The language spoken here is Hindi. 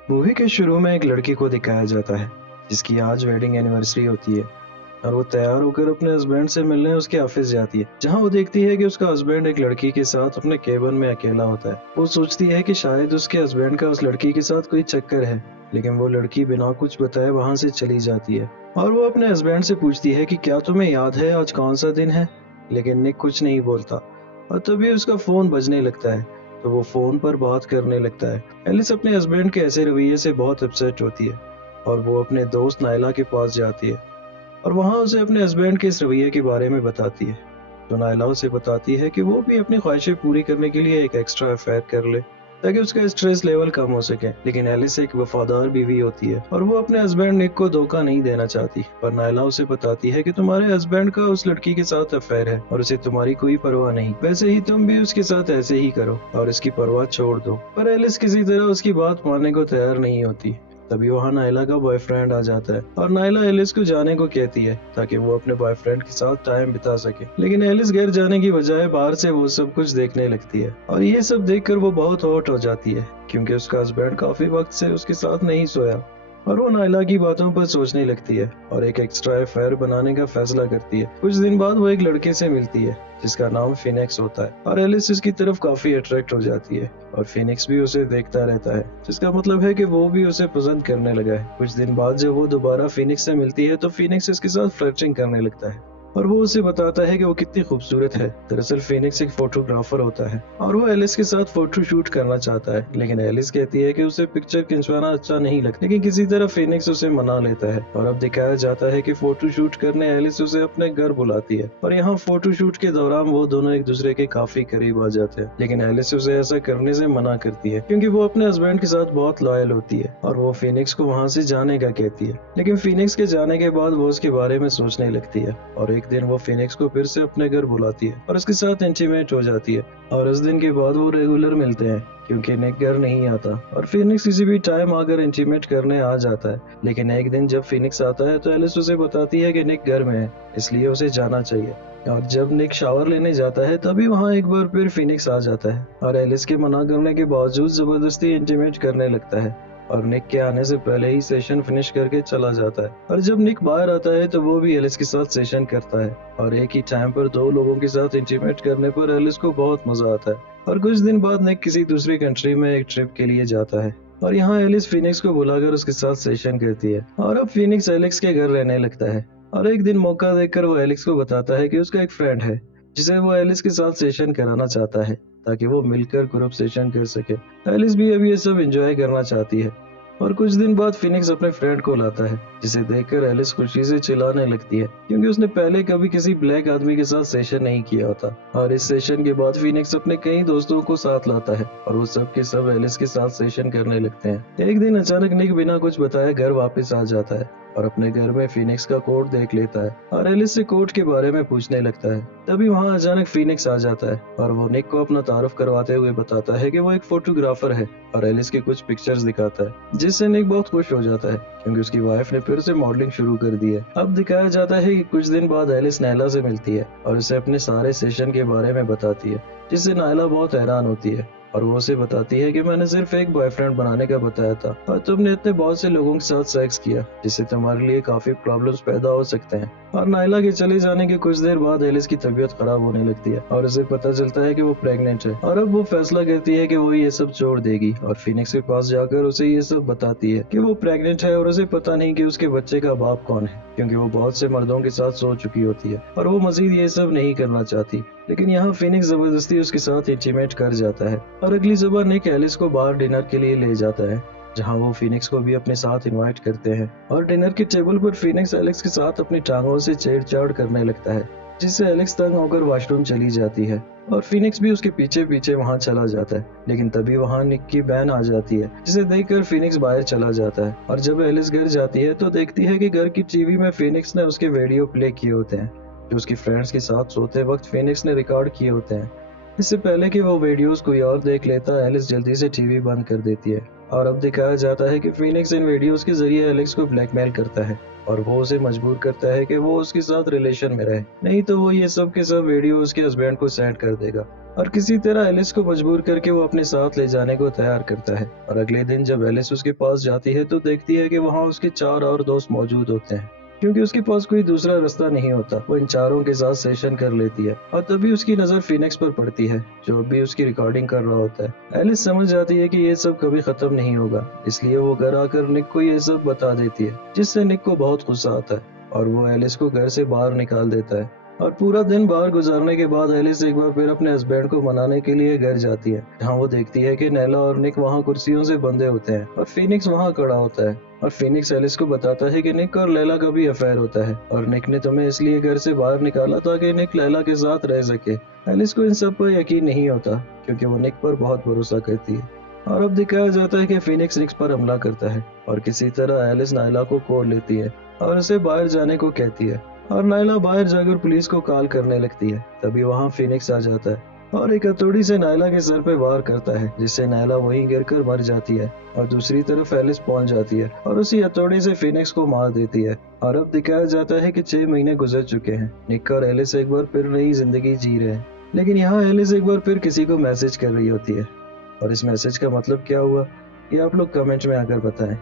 मूवी के शुरू में एक लड़की को दिखाया जाता है जिसकी आज वेडिंग एनिवर्सरी होती है और वो तैयार होकर अपने हस्बैंड से मिलने उसके ऑफिस जाती है, जहां वो देखती है कि उसका हस्बैंड एक लड़की के साथ अपने केबिन में अकेला होता है। वो सोचती है कि शायद उसके हस्बैंड का उस लड़की के साथ कोई चक्कर है, लेकिन वो लड़की बिना कुछ बताए वहां से चली जाती है और वो अपने हस्बैंड से पूछती है कि क्या तुम्हें याद है आज कौन सा दिन है। लेकिन निक कुछ नहीं बोलता और तभी उसका फोन बजने लगता है, तो वो फोन पर बात करने लगता है। एलिस अपने हस्बैंड के ऐसे रवैये से बहुत अपसेट होती है और वो अपने दोस्त नायला के पास जाती है और वहाँ उसे अपने हस्बैंड के इस रवैये के बारे में बताती है। तो नायला उसे बताती है कि वो भी अपनी ख्वाहिशें पूरी करने के लिए एक एक्स्ट्रा अफेयर कर ले ताकि उसका स्ट्रेस लेवल कम हो सके। लेकिन एलिस एक वफादार बीवी होती है और वो अपने हस्बैंड निक को धोखा नहीं देना चाहती। पर नायला उसे बताती है कि तुम्हारे हस्बैंड का उस लड़की के साथ अफेयर है और उसे तुम्हारी कोई परवाह नहीं, वैसे ही तुम भी उसके साथ ऐसे ही करो और इसकी परवाह छोड़ दो। पर एलिस किसी तरह उसकी बात मानने को तैयार नहीं होती। तभी वहाँ नायला का बॉयफ्रेंड आ जाता है और नायला एलिस को जाने को कहती है ताकि वो अपने बॉयफ्रेंड के साथ टाइम बिता सके। लेकिन एलिस घर जाने की बजाय बाहर से वो सब कुछ देखने लगती है और ये सब देखकर वो बहुत हॉट हो जाती है क्योंकि उसका हस्बैंड काफी वक्त से उसके साथ नहीं सोया और वो नायला की बातों पर सोचने लगती है और एक एक्स्ट्रा अफेयर बनाने का फैसला करती है। कुछ दिन बाद वो एक लड़के से मिलती है जिसका नाम फिनिक्स होता है और एलिस इसकी तरफ काफी अट्रैक्ट हो जाती है और फिनिक्स भी उसे देखता रहता है, जिसका मतलब है कि वो भी उसे पसंद करने लगा है। कुछ दिन बाद जब वो दोबारा फिनिक्स से मिलती है तो फिनिक्स इसके साथ फ्लर्टिंग करने लगता है और वो उसे बताता है कि वो कितनी खूबसूरत है। दरअसल फिनिक्स एक फोटोग्राफर होता है और वो एलिस के साथ फोटो शूट करना चाहता है, लेकिन एलिस कहती है कि उसे पिक्चर खिंचवाना अच्छा नहीं लगता। लेकिन किसी तरह फिनिक्स उसे मना लेता है और अब दिखाया जाता है कि फोटो शूट करने एलिस उसे अपने घर बुलाती है और यहाँ फोटो शूट के दौरान वो दोनों एक दूसरे के काफी करीब आ जाते हैं। लेकिन एलिस उसे ऐसा करने से मना करती है क्योंकि वो अपने हस्बैंड के साथ बहुत लॉयल होती है और वो फिनिक्स को वहाँ से जाने का कहती है। लेकिन फिनिक्स के जाने के बाद वो उसके बारे में सोचने लगती है और एक दिन वो फिनिक्स को फिर से अपने घर बुलाती है और उसके साथ इंटीमेट हो जाती है और उस दिन के बाद वो रेगुलर मिलते हैं क्योंकि निक घर नहीं आता और फिनिक्स किसी भी टाइम आकर इंटीमेट करने आ जाता है। लेकिन एक दिन जब फिनिक्स आता है तो एलिस उसे बताती है कि निक घर में है, इसलिए उसे जाना चाहिए। और जब निक शावर लेने जाता है तभी वहाँ एक बार फिर फिनिक्स आ जाता है और एलिस के मना करने के बावजूद जबरदस्ती इंटीमेट करने लगता है और निक के आने से पहले ही सेशन फिनिश करके चला जाता है। और जब निक बाहर आता है तो वो भी एलिस के साथ सेशन करता है और एक ही टाइम पर दो लोगों के साथ इंटीमेट करने पर एलिस को बहुत मजा आता है। और कुछ दिन बाद निक किसी दूसरी कंट्री में एक ट्रिप के लिए जाता है और यहाँ एलिस फिनिक्स को बुलाकर उसके साथ सेशन करती है और अब फिनिक्स एलेक्स के घर रहने लगता है। और एक दिन मौका देखकर वो एलेक्स को बताता है कि उसका एक फ्रेंड है जिसे वो एलिस के साथ सेशन कराना चाहता है ताकि वो मिलकर ग्रुप सेशन कर सके। एलिस भी अब ये सब एंजॉय करना चाहती है और कुछ दिन बाद फिनिक्स अपने फ्रेंड को लाता है जिसे देखकर एलिस खुशी से चिल्लाने लगती है क्योंकि उसने पहले कभी किसी ब्लैक आदमी के साथ सेशन नहीं किया होता। और इस सेशन के बाद फिनिक्स अपने कई दोस्तों को साथ लाता है और वो सब के सब एलिस के साथ सेशन करने लगते हैं। एक दिन अचानक निक बिना कुछ बताए घर वापस आ जाता है और अपने घर में फिनिक्स का कोट देख लेता है और एलिस से कोट के बारे में पूछने लगता है। तभी वहाँ अचानक फिनिक्स आ जाता है और वो निक को अपना तारुफ करवाते हुए बताता है कि वो एक फोटोग्राफर है और एलिस की कुछ पिक्चर्स दिखाता है, जिससे निक बहुत खुश हो जाता है क्योंकि उसकी वाइफ ने फिर से मॉडलिंग शुरू कर दी है। अब दिखाया जाता है कि कुछ दिन बाद एलिस नायला से मिलती है और उसे अपने सारे सेशन के बारे में बताती है, जिससे नायला बहुत हैरान होती है और वो उसे बताती है कि मैंने सिर्फ एक बॉयफ्रेंड बनाने का बताया था और तुमने इतने बहुत से लोगों के साथ सेक्स किया जिससे तुम्हारे लिए काफी प्रॉब्लम्स पैदा हो सकते हैं। और नायला के चले जाने के कुछ देर बाद एलिस की तबीयत खराब होने लगती है और उसे पता चलता है कि वो प्रेग्नेंट है और अब वो फैसला करती है कि वो ये सब छोड़ देगी और फिनिक्स के पास जाकर उसे ये सब बताती है कि वो प्रेग्नेंट है और उसे पता नहीं कि उसके बच्चे का बाप कौन है क्योंकि वो बहुत से मर्दों के साथ सो चुकी होती है और वो मजीद ये सब नहीं करना चाहती। लेकिन यहाँ फिनिक्स जबरदस्ती उसके साथ इंटीमेट कर जाता है और अगली सुबह निक एलिस को बाहर डिनर के लिए ले जाता है जहाँ वो फिनिक्स को भी अपने साथ इनवाइट करते हैं। और डिनर के टेबल पर फिनिक्स एलेक्स के साथ अपनी टांगों से छेड़छाड़ करने लगता है, जिससे एलेक्स तंग होकर वॉशरूम चली जाती है और फिनिक्स भी उसके पीछे पीछे वहाँ चला जाता है। लेकिन तभी वहाँ निक की बहन आ जाती है जिसे देखकर फिनिक्स बाहर चला जाता है और जब एलिस घर जाती है तो देखती है कि घर की टीवी में फिनिक्स ने उसके वीडियो प्ले किए होते हैं जो उसकी फ्रेंड्स के साथ सोते वक्त फिनिक्स ने रिकॉर्ड किए होते हैं। इससे पहले कि वो वीडियोस कोई और देख लेता एलिस जल्दी से टीवी बंद कर देती है और अब दिखाया जाता है कि फिनिक्स इन वीडियोस के जरिए एलेक्स को ब्लैकमेल करता है और वो उसे मजबूर करता है कि वो उसके साथ रिलेशन में रहे, नहीं तो वो ये सब के सब वीडियो उसके हस्बैंड को सेंड कर देगा। और किसी तरह एलिस को मजबूर करके वो अपने साथ ले जाने को तैयार करता है। और अगले दिन जब एलिस उसके पास जाती है तो देखती है कि वहाँ उसके 4 और दोस्त मौजूद होते हैं। क्योंकि उसके पास कोई दूसरा रास्ता नहीं होता, वो इन चारों के साथ सेशन कर लेती है। और तभी उसकी नजर फिनिक्स पर पड़ती है, जो अभी उसकी रिकॉर्डिंग कर रहा होता है। एलिस समझ जाती है कि ये सब कभी खत्म नहीं होगा, इसलिए वो घर आकर निक को ये सब बता देती है, जिससे निक को बहुत गुस्सा आता है और वो एलिस को घर से बाहर निकाल देता है। और पूरा दिन बाहर गुजारने के बाद एलिस एक बार फिर अपने हस्बैंड को मनाने के लिए घर जाती है, जहाँ वो देखती है कि नैला और निक वहाँ कुर्सियों से बंधे होते हैं और फिनिक्स वहाँ खड़ा होता है। और फिनिक्स एलिस को बताता है कि निक और लैला का भी अफेयर होता है और निक ने तुम्हें इसलिए घर से बाहर निकाला ताकि निक लैला के साथ रह सके। एलिस को इन सब पर यकीन नहीं होता, क्योंकि वो निक पर बहुत भरोसा करती है। और अब दिखाया जाता है कि फिनिक्स निक पर हमला करता है और किसी तरह एलिस नायला को कोड़ लेती है और उसे बाहर जाने को कहती है। और नायला बाहर जाकर पुलिस को कॉल करने लगती है। तभी वहाँ फिनिक्स आ जाता है और एक हथौड़ी से नायला के सर पे वार करता है, जिससे नायला वहीं गिरकर मर जाती है। और दूसरी तरफ एलिस पहुंच जाती है और उसी हथौड़ी से फिनिक्स को मार देती है। और अब दिखाया जाता है कि 6 महीने गुजर चुके हैं। निक और एलिस एक बार फिर नई जिंदगी जी रहे हैं, लेकिन यहाँ एलिस एक बार फिर किसी को मैसेज कर रही होती है। और इस मैसेज का मतलब क्या हुआ, ये आप लोग कमेंट में आकर बताएं।